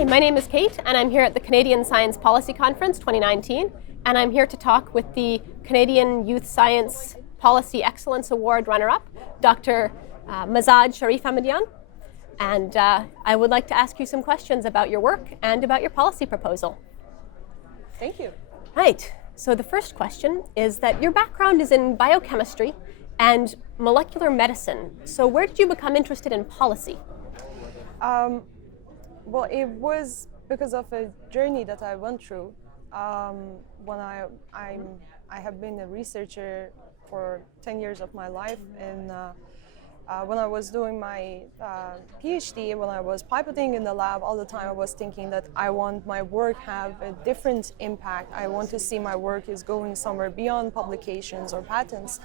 Hi, my name is Kate, and I'm here at the Canadian Science Policy Conference 2019, and I'm here to talk with the Canadian Youth Science Policy Excellence Award runner-up, Dr. Mahzad Sharifahmadian. And I would like to ask you some questions about your work and about your policy proposal. Thank you. Right. So the first question is that your background is in biochemistry and molecular medicine. So where did you become interested in policy? Well, it was because of a journey that I went through. When I have been a researcher for 10 years of my life, and when I was doing my PhD, when I was pipetting in the lab, all the time I was thinking that I want my work have a different impact. I want to see my work is going somewhere beyond publications or patents.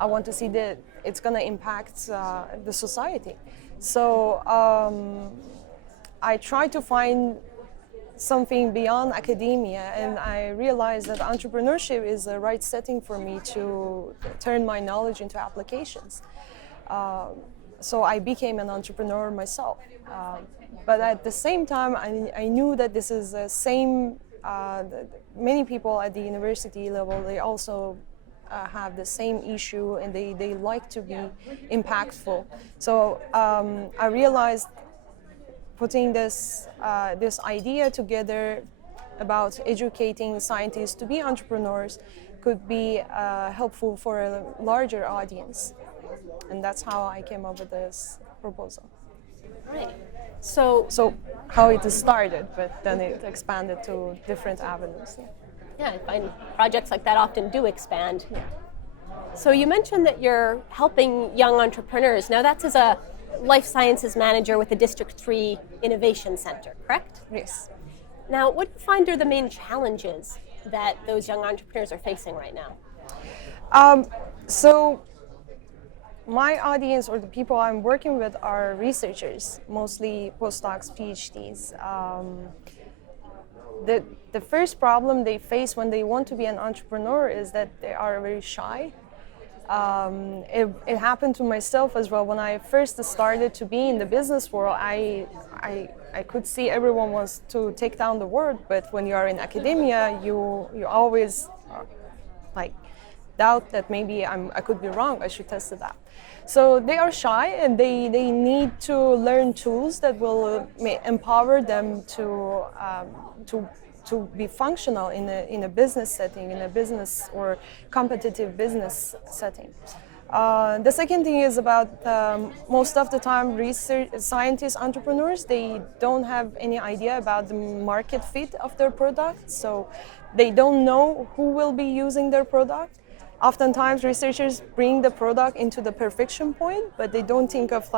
I want to see that it's going to impact the society. So I tried to find something beyond academia, and I realized that entrepreneurship is the right setting for me to turn my knowledge into applications. So I became an entrepreneur myself. But at the same time, I knew that this is the same, many people at the university level, they also have the same issue, and they like to be impactful. So I realized putting this idea together about educating scientists to be entrepreneurs could be helpful for a larger audience. And that's how I came up with this proposal. Right. So how it started, but then it expanded to different avenues. Yeah, I find projects like that often do expand. Yeah. So you mentioned that you're helping young entrepreneurs. Now that's as a life sciences manager with the District 3 Innovation Center, correct? Yes. Now, what do you find are the main challenges that those young entrepreneurs are facing right now? So my audience, or the people I'm working with, are researchers, mostly postdocs, PhDs. The first problem they face when they want to be an entrepreneur is that they are very shy. It happened to myself as well. When I first started to be in the business world, I could see everyone wants to take down the world, but when you are in academia, you always doubt that maybe I could be wrong, I should test it out. So they are shy, and they need to learn tools that will empower them to be functional in a business setting, in a business or competitive business setting. The second thing is about most of the time research scientists, entrepreneurs, they don't have any idea about the market fit of their product, so they don't know who will be using their product. Oftentimes researchers bring the product into the perfection point, but they don't think of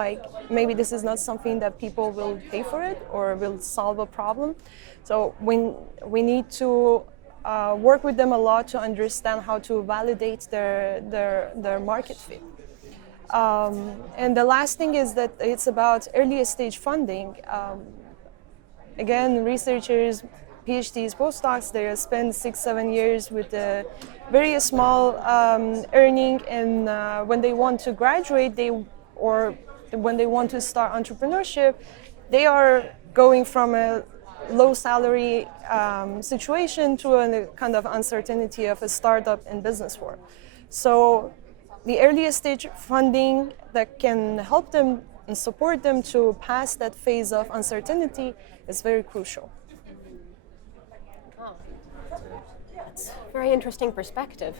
maybe this is not something that people will pay for it or will solve a problem. So we need to work with them a lot to understand how to validate their market fit. And the last thing is that it's about early stage funding. Again, researchers, PhDs, postdocs, they spend 6-7 years with a very small earning, and when they want to graduate, or when they want to start entrepreneurship, they are going from a low salary situation to a kind of uncertainty of a startup and business world. So the earliest stage funding that can help them and support them to pass that phase of uncertainty is very crucial. Oh, that's a very interesting perspective.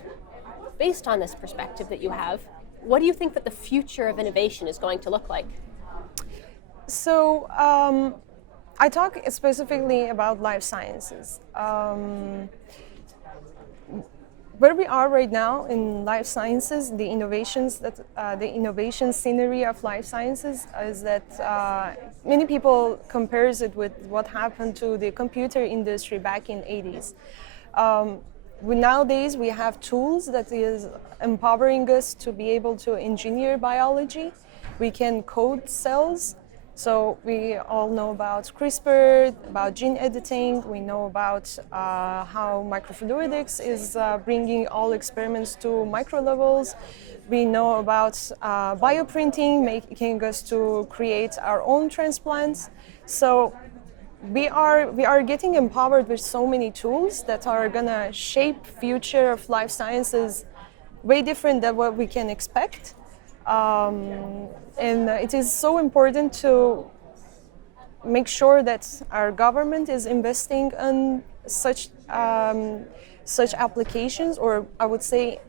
Based on this perspective that you have, what do you think that the future of innovation is going to look like? So I talk specifically about life sciences. Where we are right now in life sciences, the innovation scenery of life sciences is that many people compares it with what happened to the computer industry back in 80s. Nowadays we have tools that is empowering us to be able to engineer biology. We can code cells. So we all know about CRISPR, about gene editing. We know about how microfluidics is bringing all experiments to micro levels. We know about bioprinting, making us to create our own transplants. So we are getting empowered with so many tools that are gonna shape future of life sciences way different than what we can expect. And it is so important to make sure that our government is investing in such applications, or I would say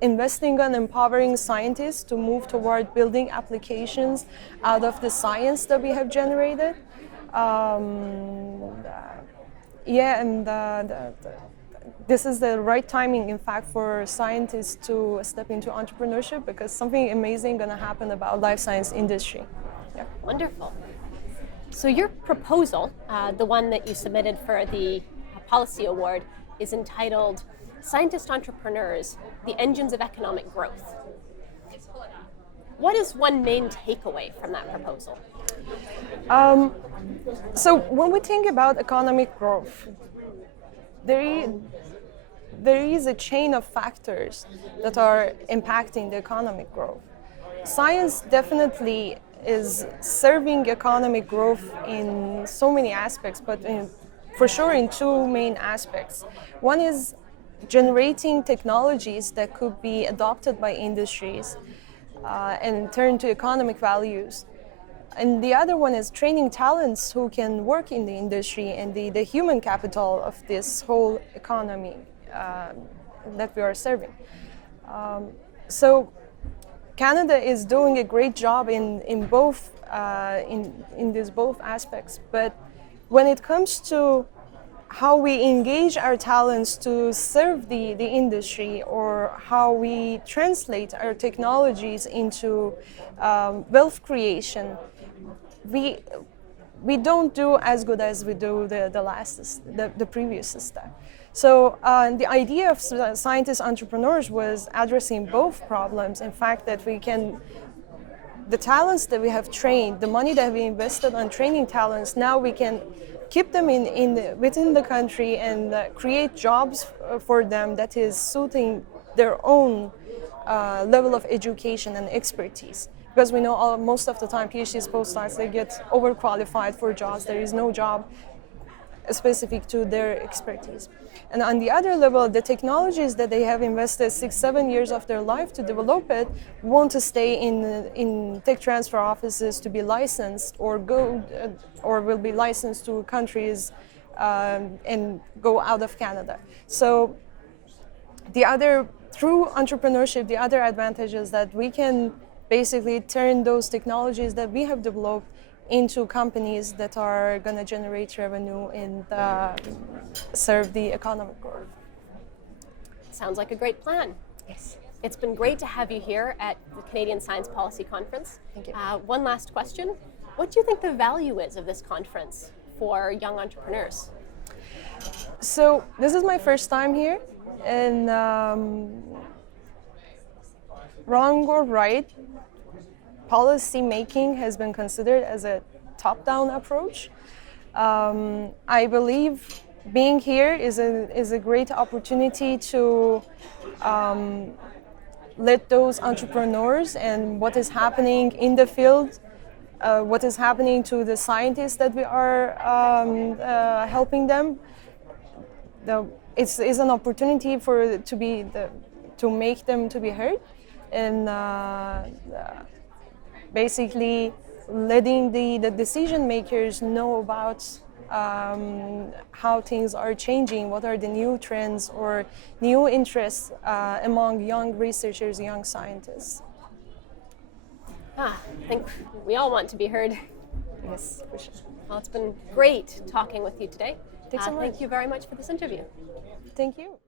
investing on empowering scientists to move toward building applications out of the science that we have generated. This is the right timing, in fact, for scientists to step into entrepreneurship, because something amazing going to happen about life science industry. Yeah. Wonderful. So your proposal, the one that you submitted for the policy award, is entitled Scientist Entrepreneurs, the Engines of Economic Growth. What is one main takeaway from that proposal? So when we think about economic growth, there is a chain of factors that are impacting the economic growth. Science definitely is serving economic growth in so many aspects, but for sure in two main aspects. One is generating technologies that could be adopted by industries and turn to economic values. And the other one is training talents who can work in the industry and the human capital of this whole economy that we are serving. So Canada is doing a great job in both in these both aspects. But when it comes to how we engage our talents to serve the industry, or how we translate our technologies into wealth creation, we don't do as good as we do the previous step. So the idea of scientist entrepreneurs was addressing both problems. In fact, that the talents that we have trained, the money that we invested on training talents, now we can keep them within the country and create jobs for them that is suiting their own level of education and expertise. Because we know most of the time PhDs, postdocs, they get overqualified for jobs. There is no job specific to their expertise. And on the other level, the technologies that they have invested 6-7 years of their life to develop it won't stay in tech transfer offices to be licensed, or will be licensed to countries and go out of Canada. So through entrepreneurship, the other advantage is that we can basically turn those technologies that we have developed into companies that are going to generate revenue and serve the economic growth. Sounds like a great plan. Yes. It's been great to have you here at the Canadian Science Policy Conference. Thank you. One last question. What do you think the value is of this conference for young entrepreneurs? So this is my first time here, and wrong or right, policy making has been considered as a top-down approach. I believe being here is a great opportunity to let those entrepreneurs and what is happening in the field, what is happening to the scientists that we are helping them. It's an opportunity to make them to be heard, and basically letting the decision makers know about how things are changing, what are the new trends or new interests among young researchers, young scientists. I think we all want to be heard. Yes, for sure. Well, it's been great talking with you today. Thanks so much. Thank you very much for this interview. Thank you.